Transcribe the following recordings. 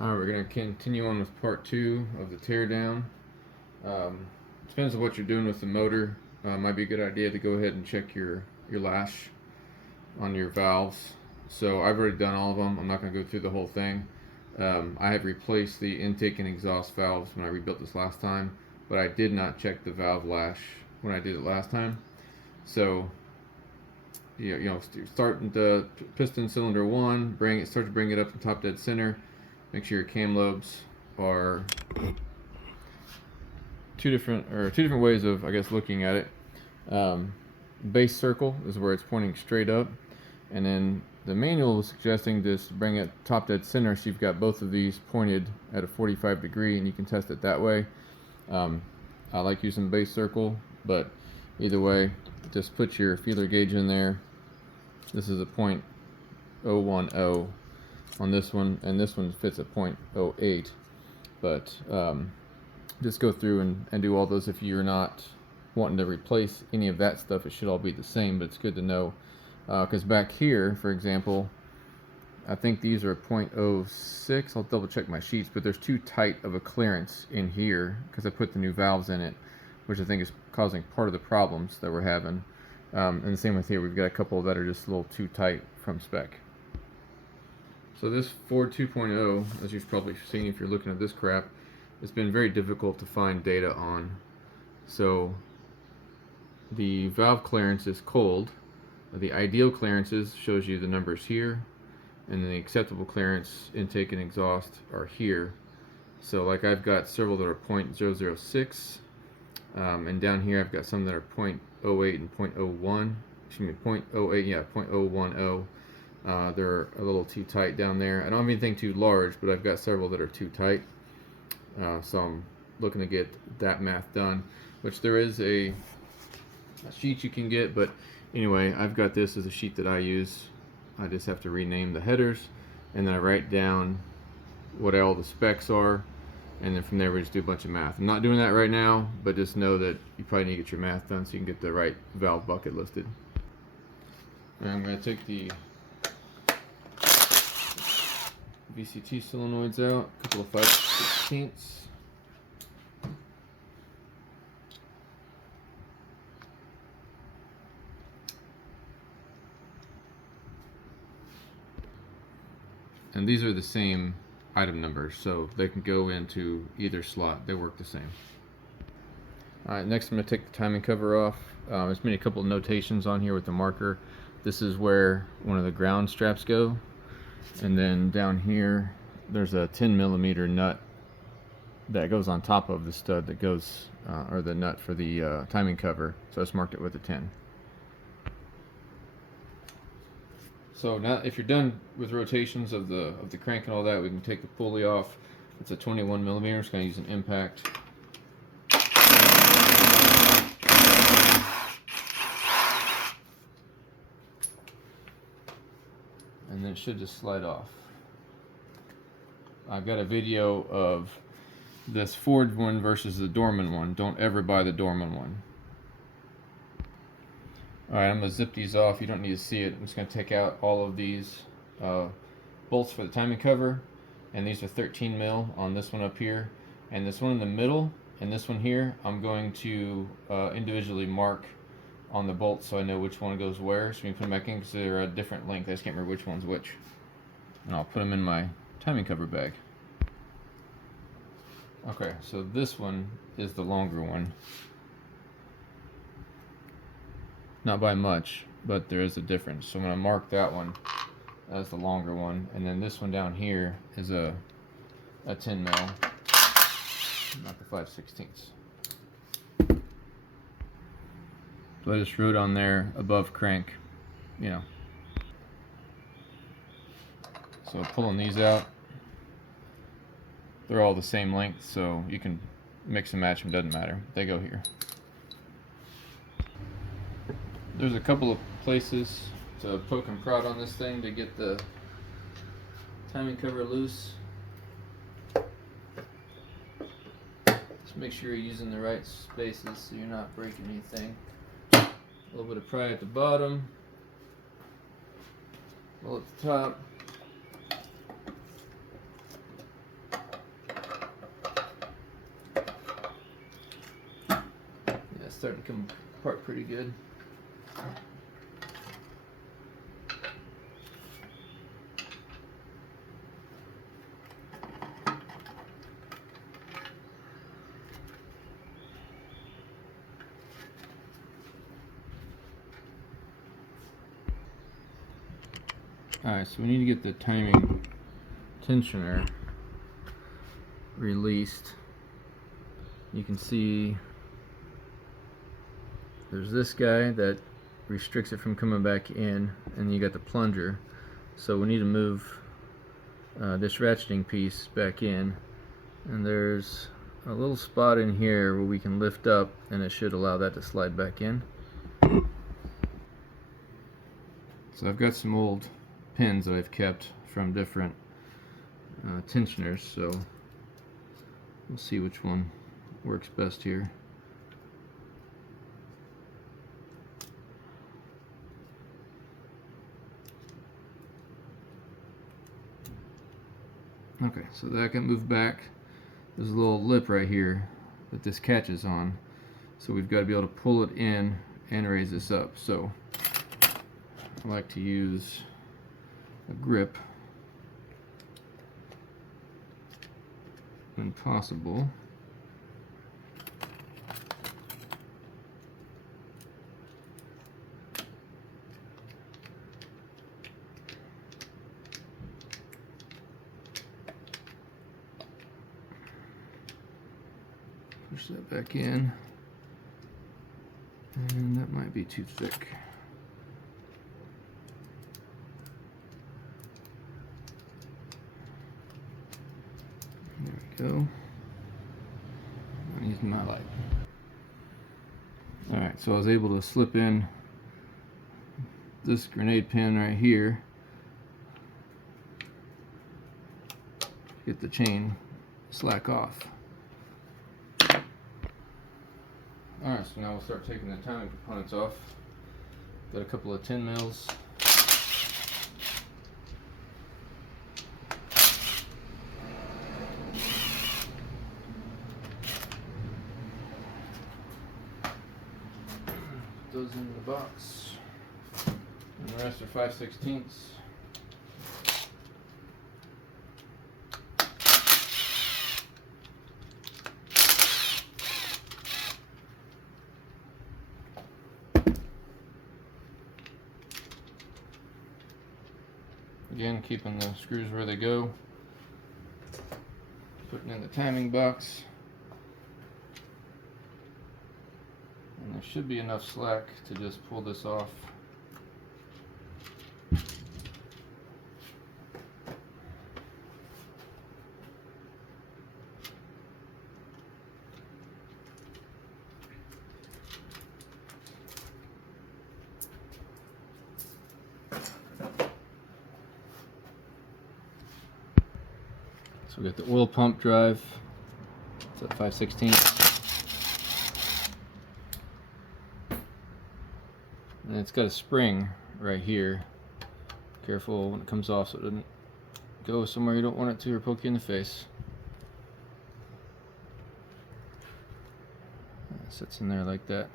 Alright, we're going to continue on with part 2 of the teardown. Depends on what you're doing with the motor. Might be a good idea to go ahead and check your lash on your valves. So I've already done all of them. I'm not going to go through the whole thing. I have replaced the intake and exhaust valves when I rebuilt this last time, but I did not check the valve lash when I did it last time. So starting the piston cylinder 1, start to bring it up to top dead center. Make sure your cam lobes are two different ways of, I guess, looking at it. Base circle is where it's pointing straight up, and then the manual is suggesting this to bring it top dead center, so you've got both of these pointed at a 45 degree, and you can test it that way. I like using base circle, but either way, just put your feeler gauge in there. This is a .010 on this one, and this one fits at .08, but just go through and do all those. If you're not wanting to replace any of that stuff, it should all be the same, but it's good to know, because back here, for example, I think these are .06. I'll double check my sheets, but there's too tight of a clearance in here because I put the new valves in it, which I think is causing part of the problems that we're having. And the same with here, we've got a couple that are just a little too tight from spec. So this Ford 2.0, as you've probably seen if you're looking at this crap, it's been very difficult to find data on. So the valve clearance is cold. The ideal clearances shows you the numbers here, and the acceptable clearance, intake and exhaust, are here. So like I've got several that are .006, and down here I've got some that are .08 and .01. Excuse me, .08, yeah, .010. They're a little too tight down there. I don't have anything too large, but I've got several that are too tight. So I'm looking to get that math done, which there is a sheet you can get, but anyway, I've got this as a sheet that I use. I just have to rename the headers, and then I write down what all the specs are, and then from there we just do a bunch of math. I'm not doing that right now, but just know that you probably need to get your math done so you can get the right valve bucket listed. And I'm going to take the VCT solenoids out, a couple of 5/16. And these are the same item numbers, so they can go into either slot. They work the same. Alright, next I'm going to take the timing cover off. There's been a couple of notations on here with the marker. This is where one of the ground straps go. And then down here, there's a 10mm nut that goes on top of the stud that goes, or the nut for the timing cover. So I just marked it with a 10. So now, if you're done with rotations of the crank and all that, we can take the pulley off. It's a 21mm. It's going to use an impact. And then it should just slide off. I've got a video of this Ford one versus the Dorman one. Don't ever buy the Dorman one. Alright, I'm going to zip these off. You don't need to see it. I'm just going to take out all of these bolts for the timing cover. And these are 13mm on this one up here. And this one in the middle and this one here, I'm going to individually mark on the bolts so I know which one goes where. So we can put them back in because they're a different length. I just can't remember which one's which. And I'll put them in my timing cover bag. Okay, so this one is the longer one. Not by much, but there is a difference. So I'm going to mark that one as the longer one, and then this one down here is a 10mm, not the 5/16. So I just wrote on there above crank, you know. So pulling these out, they're all the same length, so you can mix and match them, doesn't matter. They go here. There's a couple of places to poke and prod on this thing to get the timing cover loose. Just make sure you're using the right spaces so you're not breaking anything. A little bit of pry at the bottom, a little at the top. starting to come apart pretty good. Alright, so we need to get the timing tensioner released. You can see there's this guy that restricts it from coming back in, and you got the plunger. So we need to move this ratcheting piece back in, and there's a little spot in here where we can lift up, and it should allow that to slide back in. So I've got some old pins that I've kept from different tensioners, so we'll see which one works best here. Okay, so that got moved back. There's a little lip right here that this catches on, so we've got to be able to pull it in and raise this up. So I like to use a grip when possible. Push that back in, and that might be too thick. There we go. I'm using my light. Alright, so I was able to slip in this grenade pin right here, get the chain slack off. Alright, so now we'll start taking the timing components off. Got a couple of 10 mils. Put those in the box. And the rest are 5/16. Again, keeping the screws where they go. Putting in the timing box. And there should be enough slack to just pull this off. So we got the oil pump drive. It's at 5/16. And it's got a spring right here. Careful when it comes off so it doesn't go somewhere you don't want it to or poke you in the face. It sits in there like that.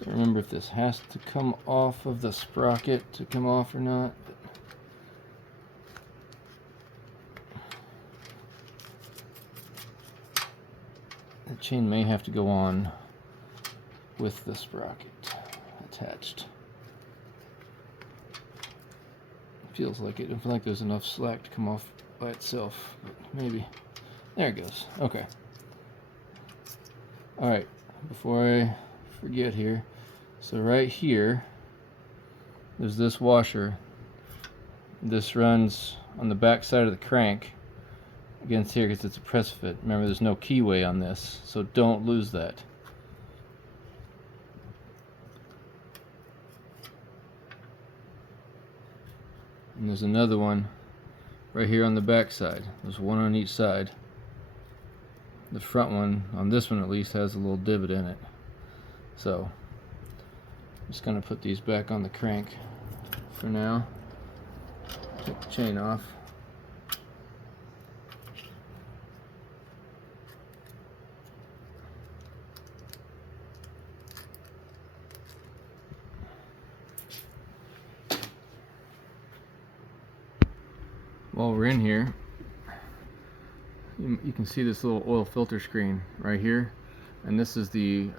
Don't remember if this has to come off of the sprocket to come off or not. The chain may have to go on with the sprocket attached. Feels like it. I feel like there's enough slack to come off by itself, but maybe. There it goes. Okay. Alright, before I forget here, so right here there's this washer. This runs on the back side of the crank against here because it's a press fit. Remember, there's no keyway on this, so don't lose that. And there's another one right here on the back side. There's one on each side. The front one, on this one at least, has a little divot in it. So Just gonna put these back on the crank for now. Take the chain off. While we're in here, you can see this little oil filter screen right here, and this is the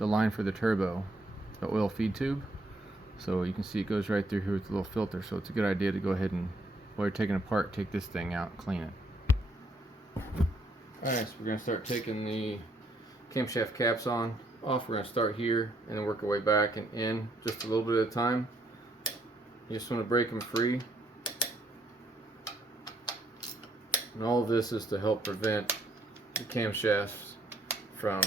line for the turbo, the oil feed tube. So you can see it goes right through here with the little filter. So it's a good idea to go ahead and, while you're taking it apart, take this thing out and clean it. Alright, so we're going to start taking the camshaft caps off. We're going to start here and then work our way back and in just a little bit at a time. You just want to break them free. And all of this is to help prevent the camshafts from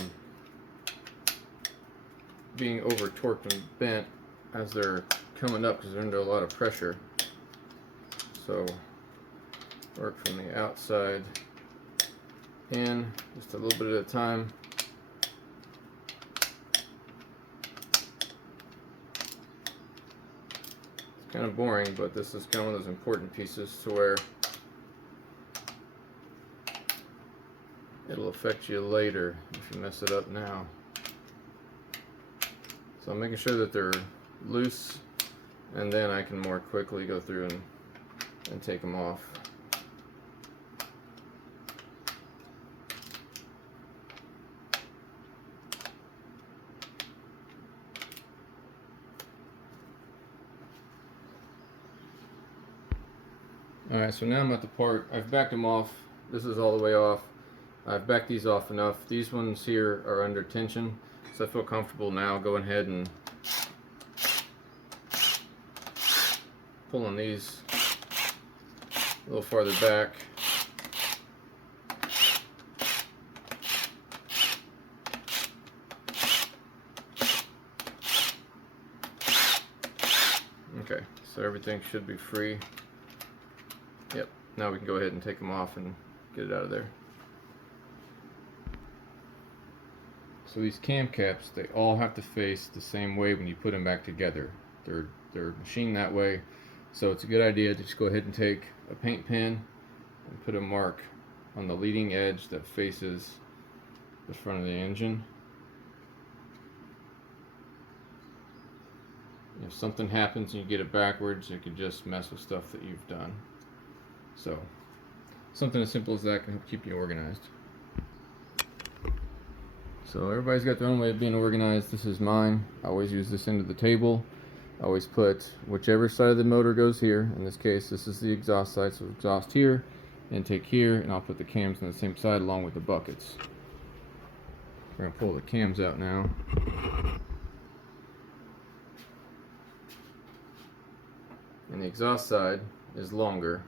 being over torqued and bent as they're coming up, because they're under a lot of pressure. So work from the outside in just a little bit at a time. It's kind of boring, but this is kind of one of those important pieces to where it'll affect you later if you mess it up now. So I'm making sure that they're loose, and then I can more quickly go through and take them off. Alright, so now I'm at the part, I've backed them off. This is all the way off. I've backed these off enough. These ones here are under tension, so I feel comfortable now going ahead and pulling these a little farther back. Okay, so everything should be free. Yep, now we can go ahead and take them off and get it out of there. So these cam caps, they all have to face the same way when you put them back together. They're machined that way, so it's a good idea to just go ahead and take a paint pen and put a mark on the leading edge that faces the front of the engine. If something happens and you get it backwards, it could just mess with stuff that you've done. So something as simple as that can help keep you organized. So everybody's got their own way of being organized. This is mine. I always use this end of the table. I always put whichever side of the motor goes here. In this case, this is the exhaust side, so exhaust here, intake here, and I'll put the cams on the same side along with the buckets. We're gonna pull the cams out now. And the exhaust side is longer.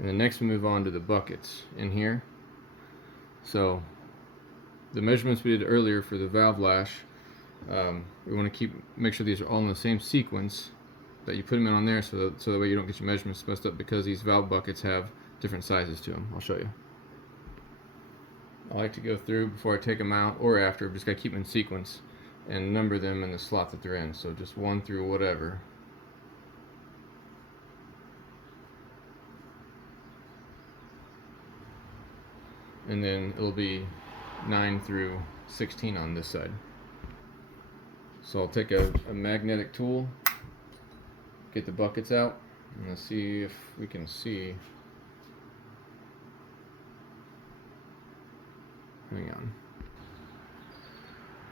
And then next we move on to the buckets in here. So the measurements we did earlier for the valve lash, we want to make sure these are all in the same sequence, that you put them in on there, so that way you don't get your measurements messed up, because these valve buckets have different sizes to them. I'll show you. I like to go through before I take them out or after. Just got to keep them in sequence and number them in the slot that they're in. So just 1 through whatever. And then it'll be 9 through 16 on this side. So I'll take a magnetic tool, get the buckets out, and let's see if we can see. Hang on.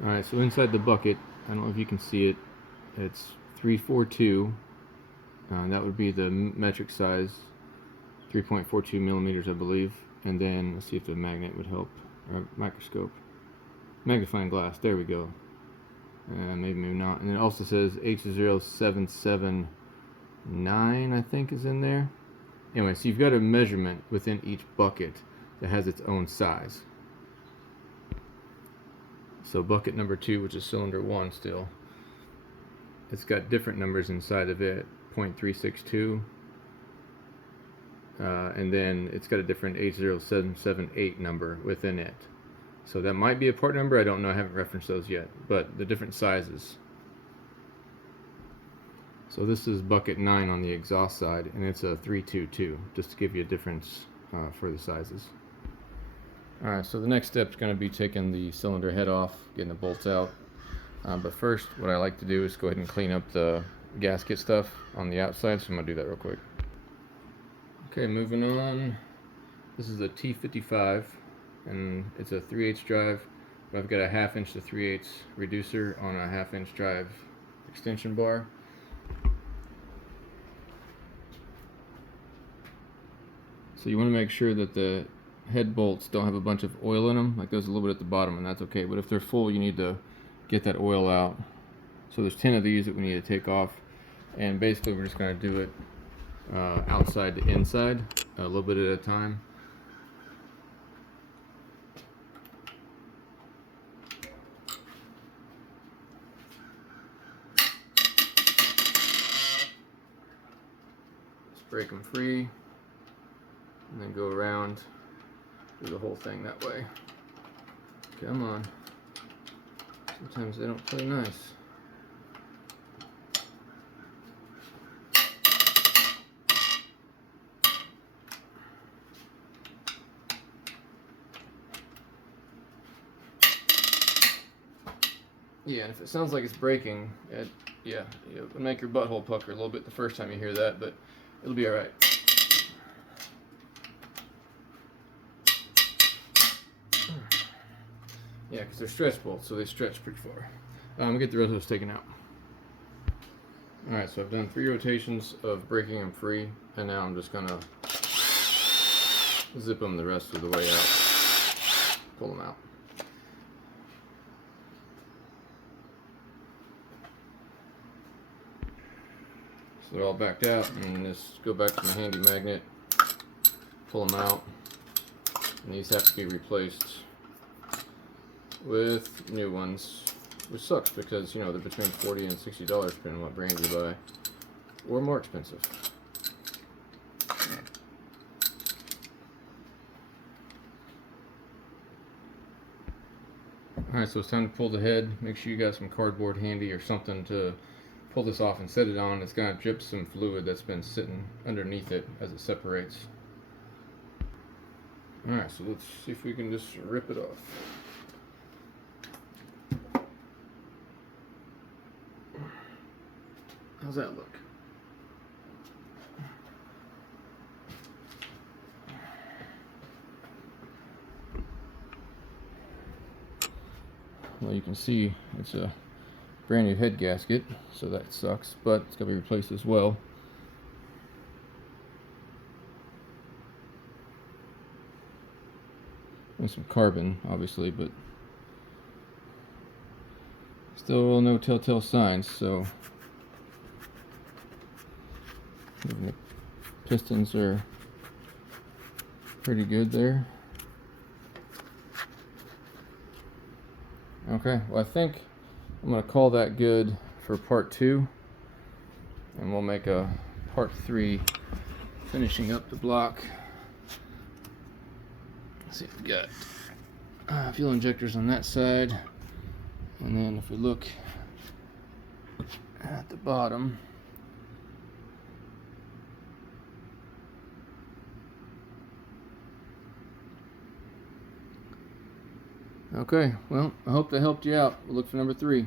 Alright, so inside the bucket, I don't know if you can see it, it's 342. That would be the metric size, 3.42 millimeters, I believe. And then let's see if the magnet would help, or microscope, magnifying glass. There we go. Maybe not. And it also says H0779, I think, is in there. Anyway, so you've got a measurement within each bucket that has its own size. So bucket number 2, which is cylinder 1 still, it's got different numbers inside of it, 0.362, and then it's got a different H0778 number within it. So that might be a part number, I don't know, I haven't referenced those yet, but the different sizes. So this is bucket 9 on the exhaust side, and it's a 322, just to give you a difference for the sizes. Alright, so the next step is going to be taking the cylinder head off, getting the bolts out. But first, what I like to do is go ahead and clean up the gasket stuff on the outside, so I'm going to do that real quick. Okay, moving on. This is a T55, and it's a 3/8 drive, but I've got a 1/2 inch to 3/8 reducer on a 1/2 inch drive extension bar. So you want to make sure that the head bolts don't have a bunch of oil in them, like there's a little bit at the bottom, and that's okay. But if they're full, you need to get that oil out. So there's 10 of these that we need to take off, and basically we're just going to do it outside to inside, a little bit at a time. Just break them free, and then go around, do the whole thing that way. Come on. Sometimes they don't play nice. Yeah, and if it sounds like it's breaking, it'll make your butthole pucker a little bit the first time you hear that, but it'll be alright. Yeah, because they're stretch bolts, so they stretch pretty far. I'm going to get the rest of those taken out. Alright, so I've done 3 rotations of breaking them free, and now I'm just going to zip them the rest of the way out. Pull them out. So they're all backed out, and just go back to my handy magnet, pull them out, and these have to be replaced with new ones, which sucks because, you know, they're between $40 and $60 depending on what brand you buy, or more expensive. Alright, so it's time to pull the head. Make sure you got some cardboard handy or something to pull this off and set it on. It's going to drip some fluid that's been sitting underneath it as it separates. Alright, so let's see if we can just rip it off. How's that look? Well, you can see it's a brand new head gasket, so that sucks, but it's got to be replaced as well. And some carbon, obviously, but still no telltale signs, so the pistons are pretty good there. Okay, well, I think I'm going to call that good for part 2, and we'll make a part 3 finishing up the block. Let's see if we got fuel injectors on that side, and then if we look at the bottom, okay, well, I hope that helped you out. We'll look for number 3.